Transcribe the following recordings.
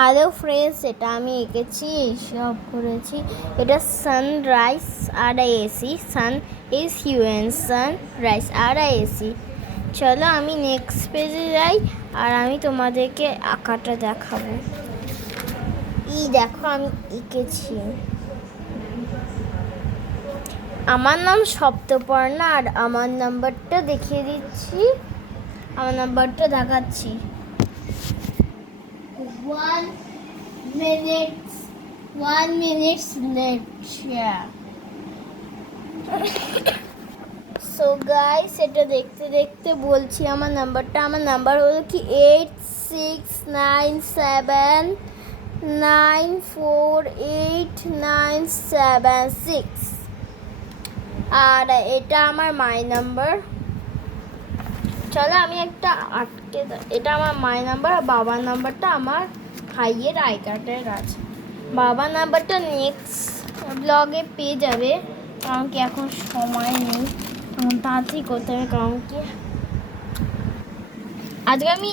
Hello friends, এটা আমি এঁকেছি, এইসব করেছি। এটা সানরাইজ RISE, সান SUN, সানরাইজ RISE। চলো আমি নেক্সট পেজে যাই আর আমি তোমাদেরকে আঁকাটা দেখাবো। দেখো আমি এঁকেছি। আমার নাম সপ্তপর্ণা আর আমার নাম্বারটা দেখিয়ে দিচ্ছি, আমার নাম্বারটা দেখাচ্ছি। 1 minute later. সো গাইস, এটা দেখতে দেখতে বলছি আমার নাম্বার হলো কি 8697948976। আর এটা আমার মাই নাম্বার। চলো আমি একটা এটা আমার মাই নাম্বার আর বাবার নাম্বারটা আমার ভাইয়ের আই কার্ডের আছে। বাবার নাম্বারটা নেক্সট ব্লগে পেয়ে যাবে, কারণ কি এখন সময় নেই, তাড়াতাড়ি করতে হবে। কারণ কি আজকে আমি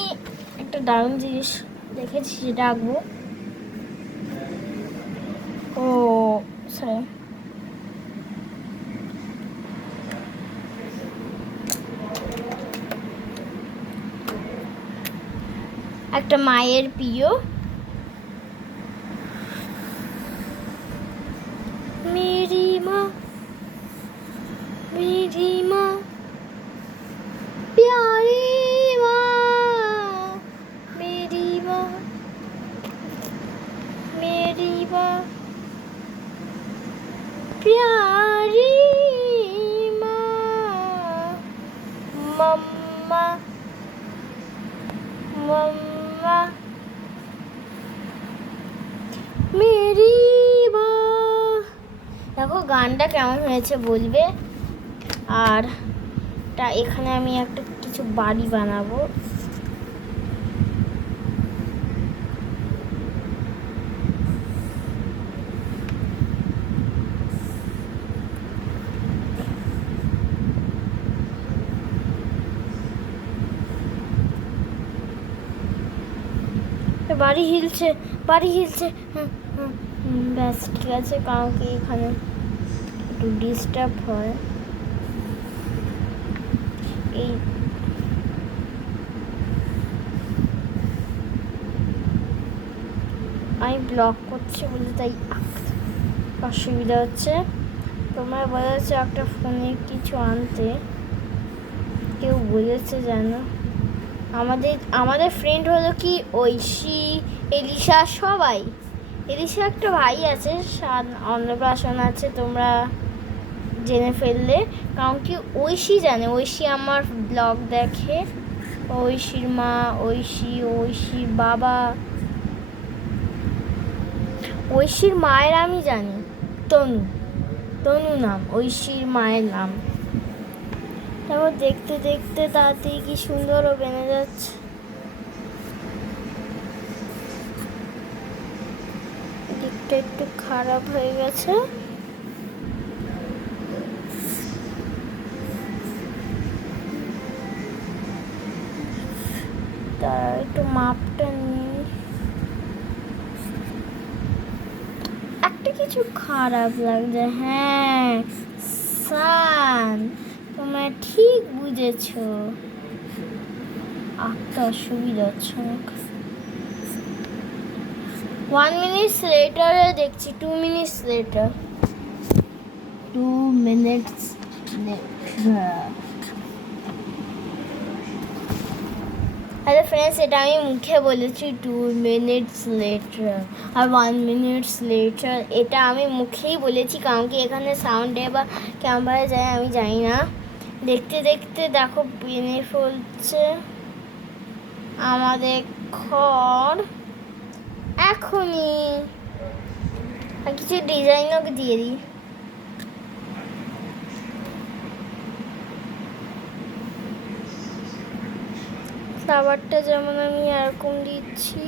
একটা দারুণ জিনিস দেখেছি, সেটা আঁকবো। ও সরি, একটা মায়ের প্রিয় मेरी माँ प्यारी माँ, मेरी माँ प्यारी माँ, मम्मा मम्मा मेरी माँ। দেখো গানটা কেমন হয়েছে বলবে। আর এখানে আমি একটা কিছু বাড়ি বানাবো। বাড়ি হিলছে ব্যাস ঠিক আছে, কারণ কি এখানে একটু ডিস্টার্ব হয়। এই আমি ব্লগ করছি বলে তাই অসুবিধা হচ্ছে। তোমরা বলেছে একটা ফোনে কিছু আনতে, কেউ বলেছে জানো। আমাদের ফ্রেন্ড হলো কি ঐশী, এলিশা, সবাই। এলিশা একটা ভাই আছে, অন্নপ্রাশন আছে, তোমরা জেনে ফেললে। কারণ কি ঐশী জানে, ঐশী আমার ব্লগ দেখে। ঐশীর মা ঐশীর বাবা, ঐশীর মায়ের আমি জানি, তনু নাম ঐশীর মায়ের নাম। তারপর দেখতে দেখতে তাড়াতাড়ি কি সুন্দরও বেনে যাচ্ছে। দিকটা একটু খারাপ হয়ে গেছে, তার একটু মাপটা নিয়ে একটা কিছু খারাপ লাগছে। হ্যাঁ সান, তোমরা ঠিক বুঝেছ, আঁকতে অসুবিধা হচ্ছে অনেক। 1 minute later দেখছি, 2 minutes later, 2 minutes later। Hello friends, এটা আমি মুখে বলেছি 2 minutes later আর 1 minutes later, এটা আমি মুখেই বলেছি, কারণ কি এখানে সাউন্ডে বা ক্যামেরায় যায় আমি জানি না। দেখতে দেখতে দেখো বেনে ফেলছে আমাদের ঘর এখনই। আর কিছু ডিজাইনও দিয়ে দিই। ফ্লাওয়ারটা যেমন আমি এরকম দিচ্ছি,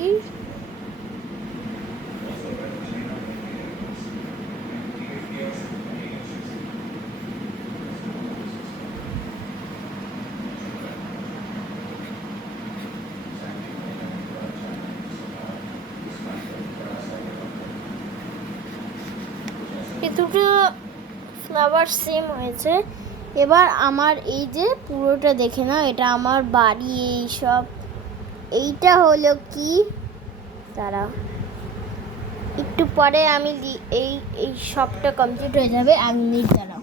দুটো ফ্লাওয়ার সেম হয়েছে। এবার আমার এই যে পুরোটা দেখে নাও, এটা আমার বাড়ি। এইসব এইটা হলো কি, তারা একটু পরে আমি এই এই সবটা কমপ্লিট হয়ে যাবে। আমি দাঁড়াও।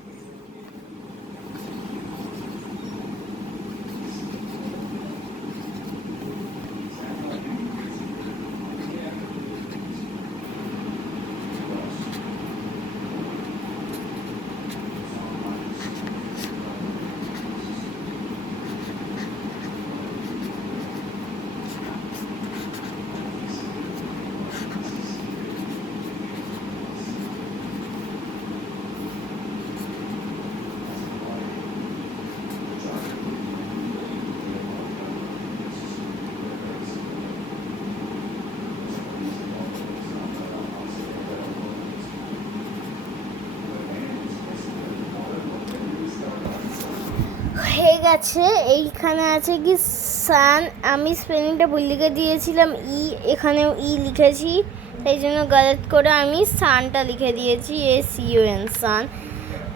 হয়ে গেছে। এইখানে আছে কি সান, আমি স্পেলিংটা ভুল লিখে দিয়েছিলাম, এখানেও লিখেছি, তাই জন্য গলত করে আমি সানটা লিখে দিয়েছি, SUN সান।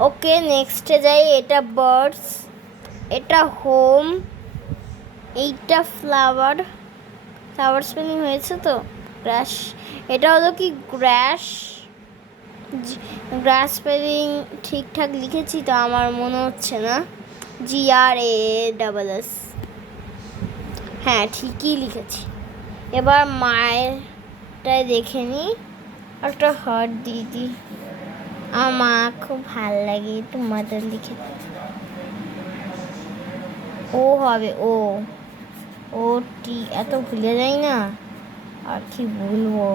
ওকে, নেক্সটে যাই। এটা বার্ডস, এটা হোম, এইটা ফ্লাওয়ার স্পেলিং হয়েছে তো, গ্রাস। এটা হলো কি গ্রাস স্পেলিং ঠিকঠাক লিখেছি তো, আমার মনে হচ্ছে না। GRASS, হ্যাঁ ঠিকই লিখেছি। এবার মায়েরটায় দেখে নিই, একটা হার্ট দিয়ে দিই। আমার মা খুব ভালো লাগে, তোমাদের লিখে ও হবে ও টি, এত ভুলে যাই না, আর কি বলবো।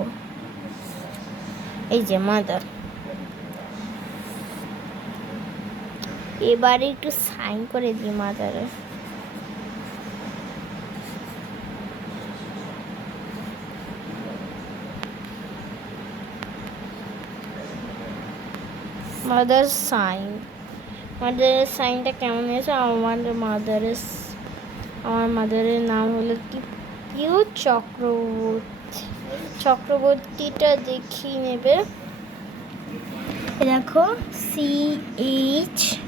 এই যে মাদার। এবারে একটু সাইন করে দিই মাদারে। মাদার সাইন, মাদারের সাইনটা কেমন হয়েছে? আমার মাদারের নাম হলো কি পিউ চক্রবর্তী। চক্রবর্তীটা দেখিয়ে নেবে। দেখো CHAKRBORTY,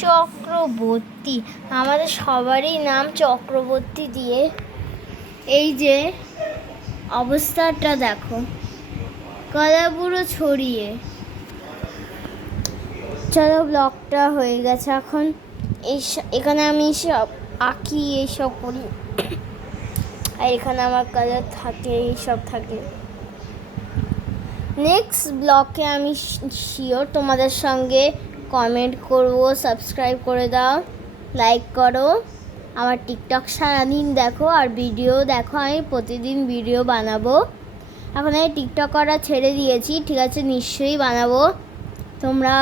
চক্রবর্তী। আমাদের সবারই নাম চক্রবর্তী দিয়ে। এই যে অবস্থাটা দেখো, গলা পুরো ছড়িয়ে। চলো, ব্লগটা হয়ে গেছে এখন। এখানে আমি সব আঁকি, এইসব করি, আর এখানে আমার কালার থাকে, এইসব থাকে। নেক্সট ব্লগে আমি শিওর তোমাদের সঙ্গে কমেন্ট করবো। সাবস্ক্রাইব করে দাও, লাইক করো, আমার টিকটক সারাদিন দেখো, আর ভিডিও দেখো। আমি প্রতিদিন ভিডিও বানাবো। এখন আমি টিকটক করা ছেড়ে দিয়েছি, ঠিক আছে, নিশ্চয়ই বানাবো। তোমরা